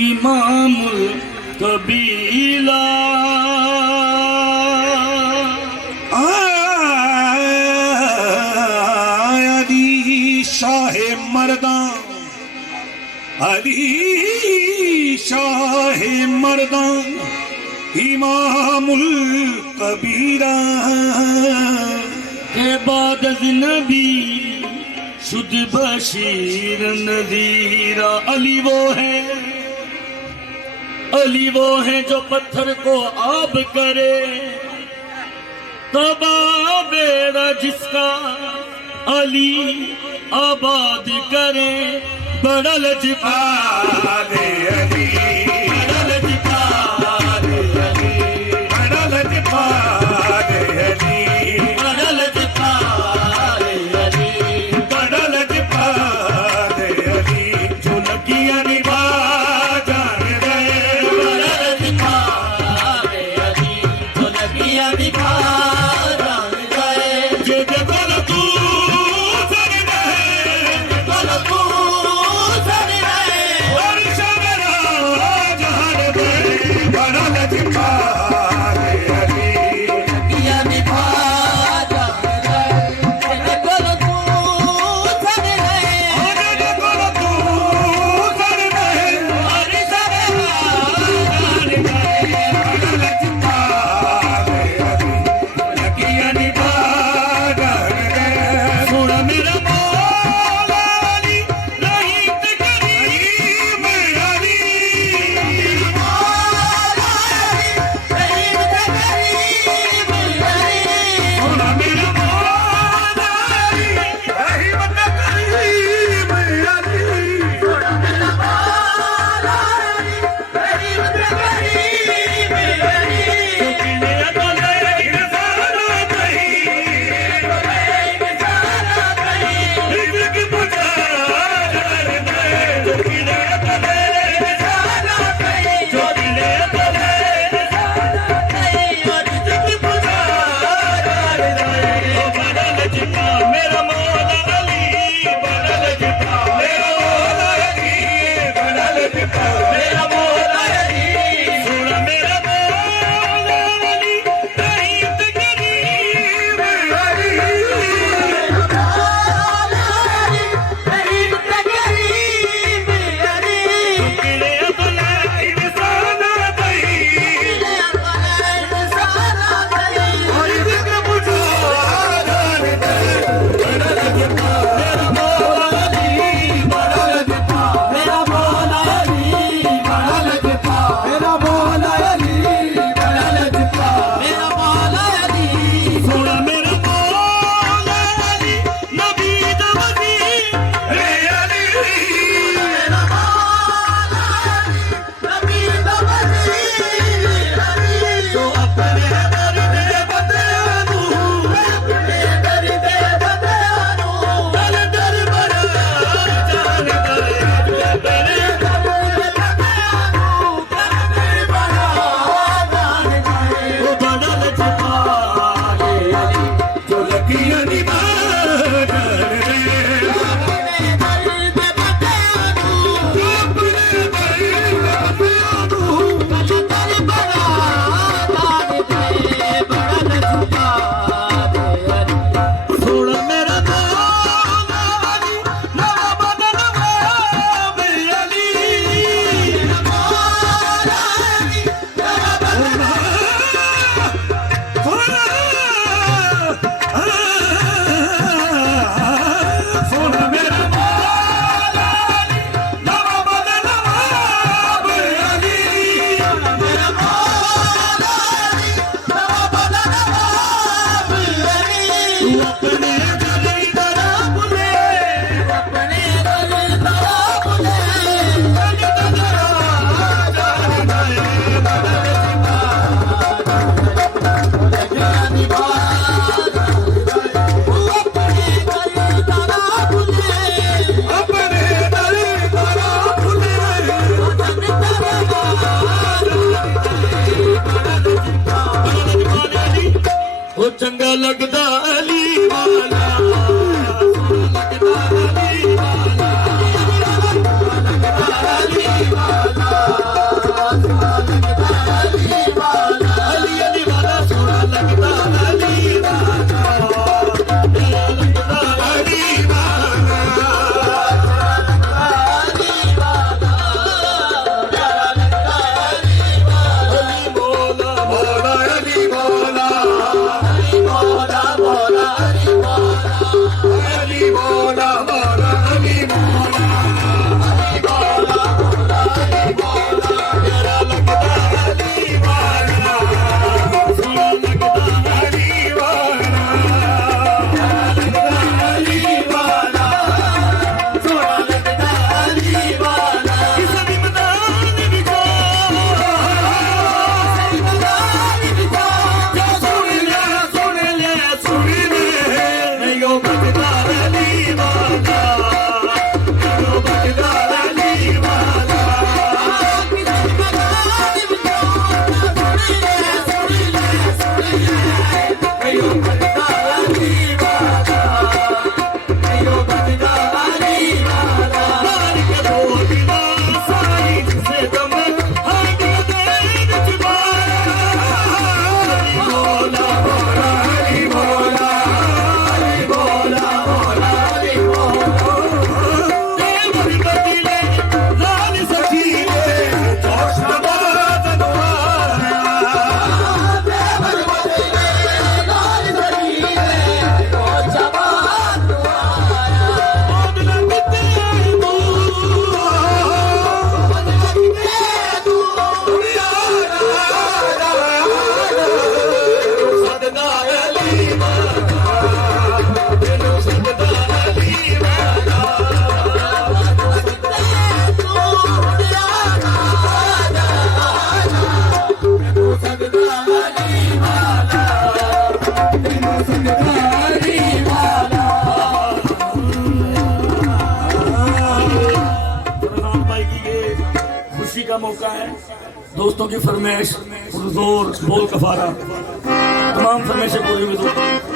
इमामुल कबीला अली शाह मर्दा अली शाह मर्दा इमामुल कबीरा के बाद नबी शुद्ध बशीर नज़ीरा। अली वो है जो पत्थर को आब करे, तबा बेड़ा जिसका अली आबाद करे। बड़ा लजपाल अली बड़ा लजपाल बड़ा लजपाल अली बड़ा लजपाल अली बड़ा लजपाल अली जो लगिया निभा जान गए बड़ा लजपाल अली जो लगिया दिखा जान गए। जे देखो न तू सर रहे बोलो तू सड़ रहे और शबरा जहान गए बड़ा लजपाल अली किया दिखा जान गए। बोलो तू सड़ रहे और देखो न तू सर रहे और सड़ जान गए। बड़ा लजपाल अली लगिया निभा जान गए सुन मेरा मौला अली नहीं ते करीम अली सोना मेरा मौला अली रहीम ते करीम अली किने तले इंसान नहीं रिज़्क़ पुजारा दे किने तले जो किने तले रिज़्क़ पुजारा दे ओ बड़ा लजपा मेरा मौला अली बड़ा लजपा मेरा मौला अली बड़ा लजपा मेरा मौला अली सुन मेरा मौला अली रहीम ते करीम अली किने तले इंसान नहीं रिज़्क़ पुजारा दे बड़ा लजपा मेरा मौला अली बड़ा लजपा मेरा मौला अली बड़ा लजपा मेरा मौला अली बड़ा लजपा मेरा मौला अली सुन मेरा मौला अली नबी दा वज़ीर रे अली मेरा मौला नबी दा वज़ीर जो अपने दर दे बंदियां नूं अपने दर दे बंदियां नूं दर दर बड़ा जान करे तेरे ओ बड़ा लजपाल अली जो लगिया निभा जान गए अपने दर नूं सुन मेरा मौला अली नवाब नवाब अली सुन मेरा मौला अली नवाब नवाब अली तू अपने गली दरा बुले अपने दर दरा बुले गली दरा जान अपने दर दरा बुले ओ चंगा लगदा अली वाला सोहना लगदा अली वाला मौका है। दोस्तों की फरमाइश, हुजूर बोल कफारा, तमाम फरमाइशें पूरी हुई दोस्तों।